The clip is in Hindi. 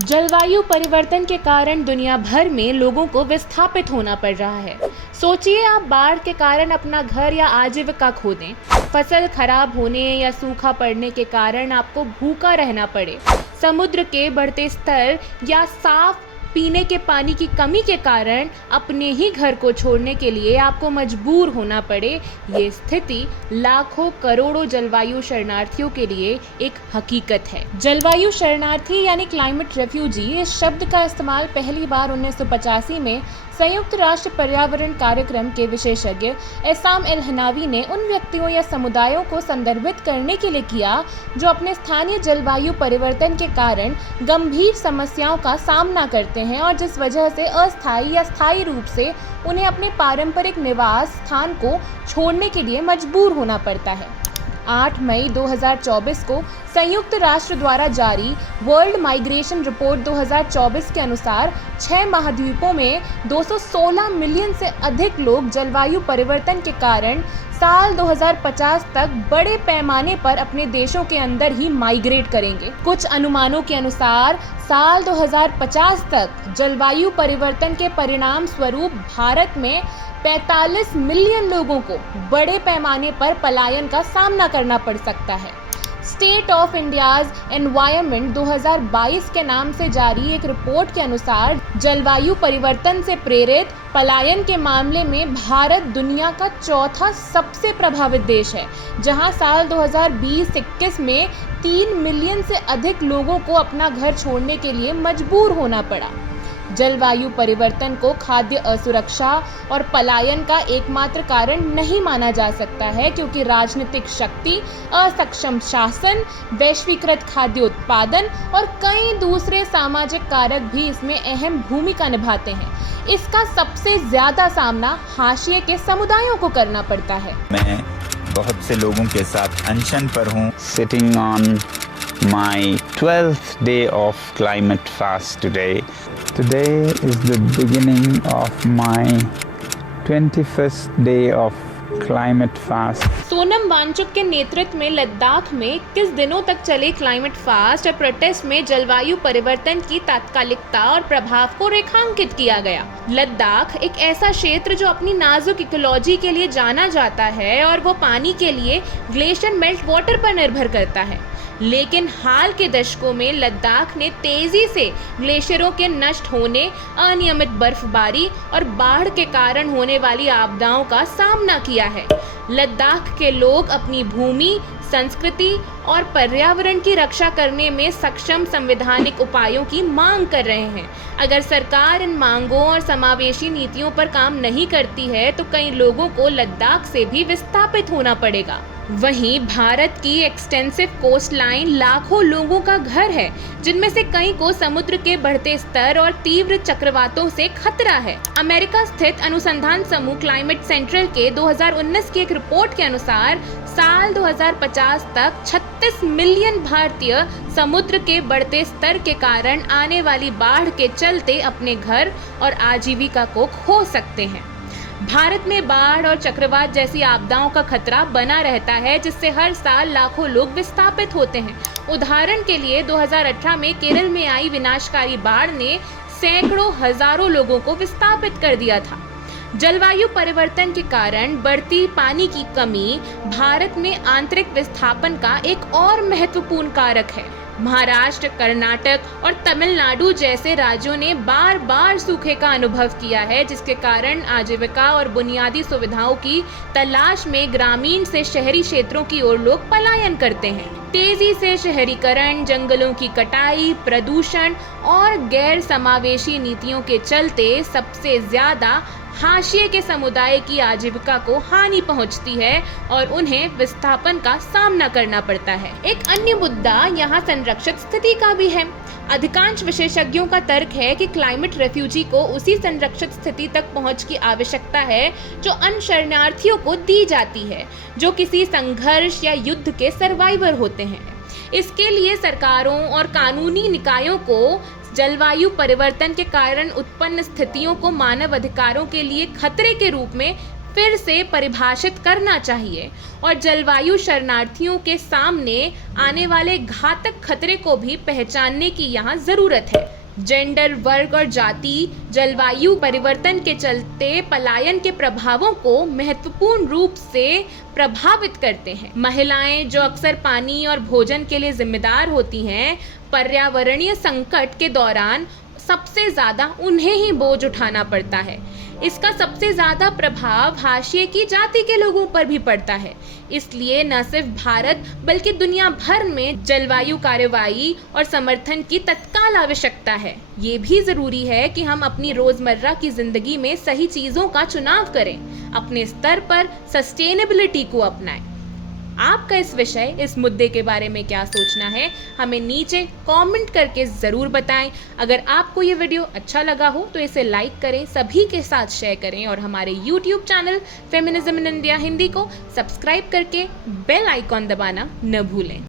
जलवायु परिवर्तन के कारण दुनिया भर में लोगों को विस्थापित होना पड़ रहा है। सोचिए, आप बाढ़ के कारण अपना घर या आजीविका खो दें, फसल खराब होने या सूखा पड़ने के कारण आपको भूखा रहना पड़े, समुद्र के बढ़ते स्तर या साफ पीने के पानी की कमी के कारण अपने ही घर को छोड़ने के लिए आपको मजबूर होना पड़े। ये स्थिति लाखों करोड़ों जलवायु शरणार्थियों के लिए एक हकीकत है। जलवायु शरणार्थी यानी क्लाइमेट रेफ्यूजी, इस शब्द का इस्तेमाल पहली बार 1985 में संयुक्त राष्ट्र पर्यावरण कार्यक्रम के विशेषज्ञ एसाम एल हनावी ने उन व्यक्तियों या समुदायों को संदर्भित करने के लिए किया जो अपने स्थानीय जलवायु परिवर्तन के कारण गंभीर समस्याओं का सामना करते हैं और जिस वजह से अस्थायी या स्थायी रूप से उन्हें अपने पारंपरिक निवास स्थान को छोड़ने के लिए मजबूर होना पड़ता है। 8 मई 2024 को संयुक्त राष्ट्र द्वारा जारी वर्ल्ड माइग्रेशन रिपोर्ट 2024 के अनुसार 6 महाद्वीपों में 216 मिलियन से अधिक लोग जलवायु परिवर्तन के कारण साल 2050 तक बड़े पैमाने पर अपने देशों के अंदर ही माइग्रेट करेंगे। कुछ अनुमानों के अनुसार साल 2050 तक जलवायु परिवर्तन के परिणाम स्वरूप भारत में 45 मिलियन लोगों को बड़े पैमाने पर पलायन का सामना करना पड़ सकता है। स्टेट ऑफ इंडियाज एनवायरनमेंट 2022 के नाम से जारी एक रिपोर्ट के अनुसार जलवायु परिवर्तन से प्रेरित पलायन के मामले में भारत दुनिया का चौथा सबसे प्रभावित देश है, जहां साल 2020-21 में 3 मिलियन से अधिक लोगों को अपना घर छोड़ने के लिए मजबूर होना पड़ा। जलवायु परिवर्तन को खाद्य असुरक्षा और पलायन का एकमात्र कारण नहीं माना जा सकता है, क्योंकि राजनीतिक शक्ति, असक्षम शासन, वैश्वीकृत खाद्य उत्पादन और कई दूसरे सामाजिक कारक भी इसमें अहम भूमिका निभाते हैं। इसका सबसे ज्यादा सामना हाशिए के समुदायों को करना पड़ता है। मैं बहुत से लोगों के साथ अनशन पर हूँ। Sitting on my 12th day of climate fast today. Today is the beginning of my 21st day of climate fast. Sonam Wangchuck के नेतृत्व में लद्दाख में 21 दिनों तक चले क्लाइमेट फास्ट और प्रोटेस्ट में जलवायु परिवर्तन की तात्कालिकता और प्रभाव को रेखांकित किया गया। लद्दाख एक ऐसा क्षेत्र जो अपनी नाजुक इकोलॉजी के लिए जाना जाता है और वो पानी के लिए ग्लेशियर मेल्ट वाटर पर निर्भर करता है, लेकिन हाल के दशकों में लद्दाख ने तेजी से ग्लेशियरों के नष्ट होने, अनियमित बर्फबारी और बाढ़ के कारण होने वाली आपदाओं का सामना किया है। लद्दाख के लोग अपनी भूमि, संस्कृति और पर्यावरण की रक्षा करने में सक्षम संवैधानिक उपायों की मांग कर रहे हैं। अगर सरकार इन मांगों और समावेशी नीतियों पर काम नहीं करती है तो कई लोगों को लद्दाख से भी विस्थापित होना पड़ेगा। वहीं भारत की एक्सटेंसिव कोस्ट लाइन लाखों लोगों का घर है, जिनमें से कई को समुद्र के बढ़ते स्तर और तीव्र चक्रवातों से खतरा है। अमेरिका स्थित अनुसंधान समूह क्लाइमेट सेंट्रल के 2019 की एक रिपोर्ट के अनुसार साल 2050 तक 36 मिलियन भारतीय समुद्र के बढ़ते स्तर के कारण आने वाली बाढ़ के चलते अपने घर और आजीविका को खो सकते हैं। भारत में बाढ़ और चक्रवात जैसी आपदाओं का खतरा बना रहता है, जिससे हर साल लाखों लोग विस्थापित होते हैं। उदाहरण के लिए 2018 में केरल में आई विनाशकारी बाढ़ ने सैकड़ों हजारों लोगों को विस्थापित कर दिया था। जलवायु परिवर्तन के कारण बढ़ती पानी की कमी भारत में आंतरिक विस्थापन का एक और महत्वपूर्ण कारक है। महाराष्ट्र, कर्नाटक और तमिलनाडु जैसे राज्यों ने बार बार सूखे का अनुभव किया है, जिसके कारण आजीविका और बुनियादी सुविधाओं की तलाश में ग्रामीण से शहरी क्षेत्रों की ओर लोग पलायन करते हैं। तेजी से शहरीकरण, जंगलों की कटाई, प्रदूषण और गैर समावेशी नीतियों के चलते सबसे ज्यादा हाशिए के समुदाय की आजीविका को हानि पहुंचती है और उन्हें विस्थापन का सामना करना पड़ता है। एक अन्य मुद्दा यहाँ संरक्षित स्थिति का भी है। अधिकांश विशेषज्ञों का तर्क है कि क्लाइमेट रेफ्यूजी को उसी संरक्षित स्थिति तक पहुंच की आवश्यकता है जो अन्य शरणार्थियों को दी जाती है, जो किसी संघर्ष या युद्ध के सर्वाइवर होते हैं। इसके लिए सरकारों और कानूनी निकायों को जलवायु परिवर्तन के कारण उत्पन्न स्थितियों को मानव अधिकारों के लिए खतरे के रूप में फिर से परिभाषित करना चाहिए और जलवायु शरणार्थियों के सामने आने वाले घातक खतरे को भी पहचानने की यहाँ ज़रूरत है। जेंडर, वर्ग और जाति जलवायु परिवर्तन के चलते पलायन के प्रभावों को महत्वपूर्ण रूप से प्रभावित करते हैं। महिलाएं, जो अक्सर पानी और भोजन के लिए जिम्मेदार होती हैं, पर्यावरणीय संकट के दौरान सबसे ज़्यादा उन्हें ही बोझ उठाना पड़ता है। इसका सबसे ज़्यादा प्रभाव हाशिए की जाति के लोगों पर भी पड़ता है। इसलिए न सिर्फ भारत बल्कि दुनिया भर में जलवायु कार्रवाई और समर्थन की तत्काल आवश्यकता है। ये भी ज़रूरी है कि हम अपनी रोज़मर्रा की ज़िंदगी में सही चीज़ों का चुनाव करें, अपने स्तर पर सस्टेनेबिलिटी को अपनाएं। आपका इस मुद्दे के बारे में क्या सोचना है, हमें नीचे कमेंट करके ज़रूर बताएं। अगर आपको ये वीडियो अच्छा लगा हो तो इसे लाइक करें, सभी के साथ शेयर करें और हमारे YouTube channel feminism in India Hindi को सब्सक्राइब करके बेल आइकॉन दबाना न भूलें।